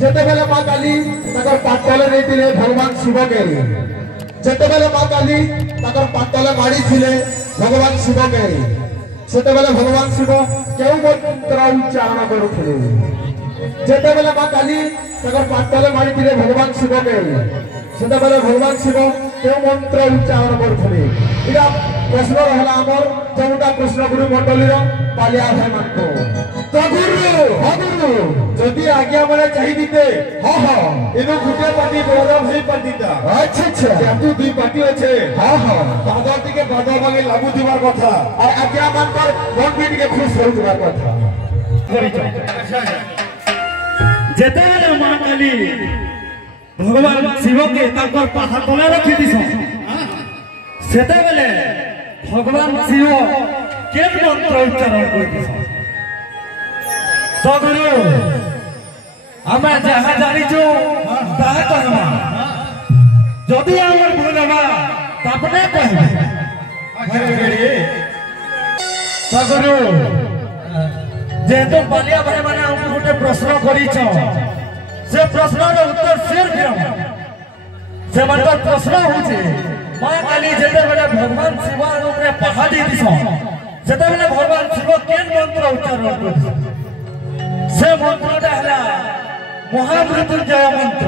যেতেবেলে মা কালী তাকর পাতলে নেইতিলে ভগবান শিবকে যেতেবেলে মা কালী তাকর পাতলে মাড়িছিলে ভগবান শিবকে সেতেবেলে ভগবান শিব কেউ মন্ত্র উচ্চারণ করুଥିଲେ যেতেবেলে মা কালী তাকর পাতলে মাড়িছিলে ভগবান শিবকে সেতেবেলে ভগবান শিব কেউ মন্ত্র উচ্চারণ করুଥିଲେ এটা প্রশ্ন রহলা আমার যেটা কৃষ্ণগুরু মন্ডলীর পালিয়া ভাই মানক তো গুরু গুরু যদি আজ্ঞা মানে চাহিদিতে হ্যাঁ হ্যাঁ এনো গুটে পার্টি বড় ভাই পার্টিটা আচ্ছা আচ্ছা যেহেতু দুই পার্টি আছে হ্যাঁ হ্যাঁ বাদা টিকে বাদা ভাগে লাগু দিবার কথা আর আজ্ঞা মানকর মন বি টিকে খুশ হই দিবার কথা যেতেবেলে মা কালী ভগবান শিবকে তাকর পাহা তলে রাখি দিছ সেতেবেলে ভগবান শিব কেন মন্ত্র উচ্চারণ করিস তো গুরু আমি যাহা জানিছু তাহা কহবা যদি আমার ভুল হবা তাপনে কহবে তো গুরু যেহেতু বালিয়া ভাই মানে আমাকে গোটে প্রশ্ন করিছ সে প্রশ্নর উত্তর ফের ফের সেমানকর প্রশ্ন হচ্ছে মা কালী যেতেবেলে ভগবান শিবর উপরে পাহাড়ি দিছ যেতেবেলে ভগবান শিব কেন মন্ত্র উচ্চারণ করিস সে মন্ত্রটা হলা মহামৃত্যুঞ্জয় মন্ত্র